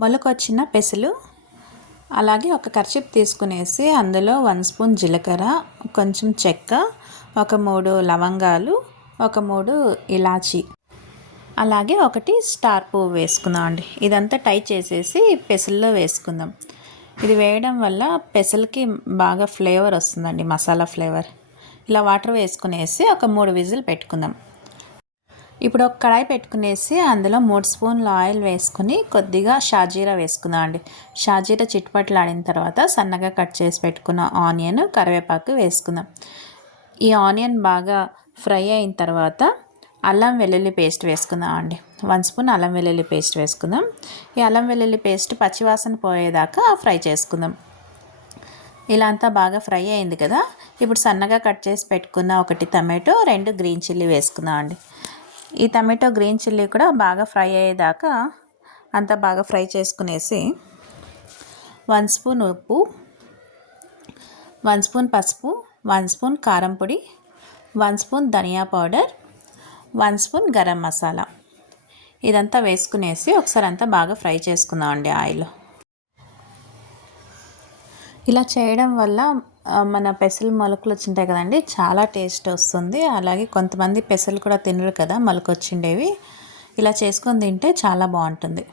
మొలకొచ్చిన పెసలు అలాగే ఒక కర్చిప్ తీసుకునేసి అందులో వన్ స్పూన్ జీలకర్ర కొంచెం చెక్క ఒక మూడు లవంగాలు ఒక మూడు ఇలాచి అలాగే ఒకటి స్టార్ పువ్వు వేసుకుందాం అండి. ఇదంతా టై చేసేసి పెసల్లో వేసుకుందాం. ఇది వేయడం వల్ల పెసలకి బాగా ఫ్లేవర్ వస్తుందండి మసాలా ఫ్లేవర్. ఇలా వాటర్ వేసుకునేసి ఒక మూడు విజిల్ పెట్టుకుందాం. ఇప్పుడు ఒక కడాయి పెట్టుకునేసి అందులో మూడు స్పూన్ల ఆయిల్ వేసుకుని కొద్దిగా షాజీరా వేసుకుందాం అండి. షాజీరా ఆడిన తర్వాత సన్నగా కట్ చేసి పెట్టుకున్న ఆనియన్ కరివేపాకు వేసుకుందాం. ఈ ఆనియన్ బాగా ఫ్రై అయిన తర్వాత అల్లం వెల్లుల్లి పేస్ట్ వేసుకుందాం అండి. వన్ స్పూన్ అల్లం వెల్లుల్లి పేస్ట్ వేసుకుందాం. ఈ అల్లం వెల్లుల్లి పేస్ట్ పచ్చివాసన పోయేదాకా ఫ్రై చేసుకుందాం. ఇలా అంతా బాగా ఫ్రై అయింది కదా. ఇప్పుడు సన్నగా కట్ చేసి పెట్టుకున్న ఒకటి టమాటో రెండు గ్రీన్ చిల్లీ వేసుకుందాం అండి. ఈ టమాటో గ్రీన్ చిల్లీ కూడా బాగా ఫ్రై అయ్యేదాకా అంతా బాగా ఫ్రై చేసుకునేసి వన్ స్పూన్ ఉప్పు వన్ స్పూన్ పసుపు వన్ స్పూన్ కారం పొడి వన్ స్పూన్ ధనియా powder one spoon garam masala. ఇదంతా వేసుకునేసి ఒకసారి అంతా బాగా ఫ్రై చేసుకుందామండి ఆయిల్. ఇలా చేయడం వల్ల మన పెసలు మొలకలు వచ్చింటాయి కదండి చాలా టేస్ట్ వస్తుంది. అలాగే కొంతమంది పెసలు కూడా తినరు కదా మొలక వచ్చిండేవి ఇలా చేసుకొని తింటే చాలా బాగుంటుంది.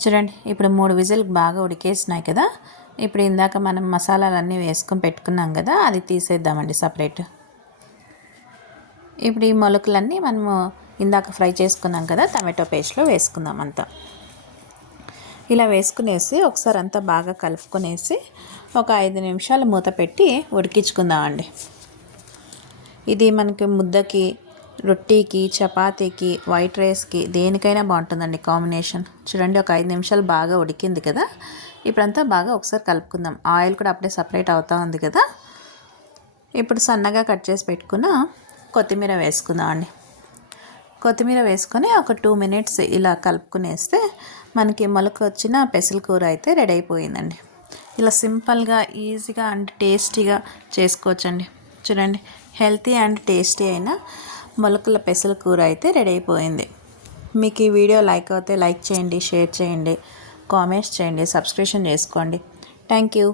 చూడండి ఇప్పుడు మూడు విజిల్ బాగా ఉడికేసినాయి కదా. ఇప్పుడు ఇందాక మనం మసాలాలన్నీ వేసుకొని పెట్టుకున్నాం కదా అది తీసేద్దామండి సపరేట్. ఇప్పుడు ఈ మొలకలన్నీ మనము ఇందాక ఫ్రై చేసుకున్నాం కదా టమాటో పేస్ట్లో వేసుకుందాం అంతా. ఇలా వేసుకునేసి ఒకసారి అంతా బాగా కలుపుకునేసి ఒక ఐదు నిమిషాలు మూత పెట్టి ఉడికించుకుందామండి. ఇది మనకి ముద్దకి రొట్టీకి చపాతీకి వైట్ రైస్కి దేనికైనా బాగుంటుందండి కాంబినేషన్. చూడండి ఒక ఐదు నిమిషాలు బాగా ఉడికింది కదా. ఇప్పుడంతా బాగా ఒకసారి కలుపుకుందాం. ఆయిల్ కూడా అప్పుడే సపరేట్ అవుతూ ఉంది కదా. ఇప్పుడు సన్నగా కట్ చేసి పెట్టుకున్న కొత్తిమీర వేసుకుందాం అండి కొత్తిమీర వేసుకొని ఒక టూ మినిట్స్ ఇలా కలుపుకునేస్తే మనకి మొలక వచ్చిన పెసల కూర అయితే రెడీ అయిపోయిందండి. ఇలా సింపుల్గా ఈజీగా అండ్ టేస్టీగా చేసుకోవచ్చండి. చూడండి హెల్తీ అండ్ టేస్టీ అయిన మొలకల పెసల కూర అయితే రెడీ అయిపోయింది. మీకు ఈ వీడియో లైక్ అయితే లైక్ చేయండి షేర్ చేయండి కామెంట్స్ చేయండి సబ్స్క్రిప్షన్ చేసుకోండి. Thank you.